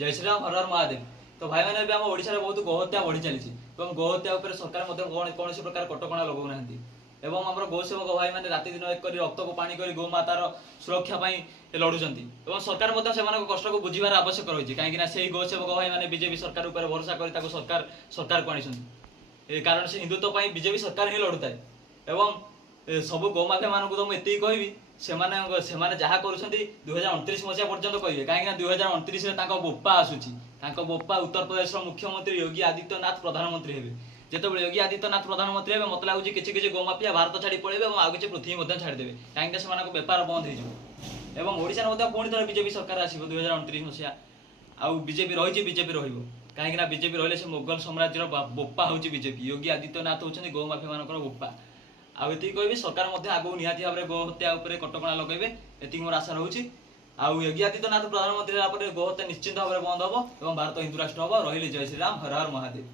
जय श्री राम हर हर महादेव। तो भाई मैंने भी आम ओडिशा रे बहुत गोहत्या बढ़ी चली गोहत्या उपर सरकार कौन प्रकार कटकणा लगौ नाहंती एवं आम गौसेवक भाई मैंने राति दिन एक रक्त को पानी कर गोमातार सुरक्षा लड़ुंट और सरकार कष्ट को बुझार आवश्यक रही कहीं गौसेवक भाई मैंने बीजेपी सरकार उपर भरोसा कर सरकार को आनी कारण से हिंदुत्व बीजेपी सरकार ही लड़ुए एवं सब गोमाफिया मानक तो मुझे कहबी से जहाँ कर 2029 मसीहा पर्यटन कहे कहीं 2029 बोपा आसूची बोपा उत्तर प्रदेश मुख्यमंत्री योगी आदित्यनाथ प्रधानमंत्री हे जो योगी आदित्यनाथ प्रधानमंत्री हे मत लगुच किसी गोमाफिया भारत छाड़ी पड़े और आगे पृथ्वी छाड़देवे कहीं बेपार बंद हो पुणी थर बीजेपी सरकार आसो 2029 मसीहा आउ बीजेपी रही बीजेपी कहीं बीजेपी रही से मोगल साम्राज्यर बोपा हूँ बीजेपी योगी आदित्यनाथ होती गोमाफिया मान बोपा आउ ये कहबी सरकार आगू निहाती भाव में गोहत्या कटकणा लगे ये मोर आशा रोचे आउ योगी आदित्यनाथ प्रधानमंत्री गोहत्या निश्चित भाव में बंद हम और भारत हिंदू राष्ट्र हम रही जय श्री राम हर हर महादेव।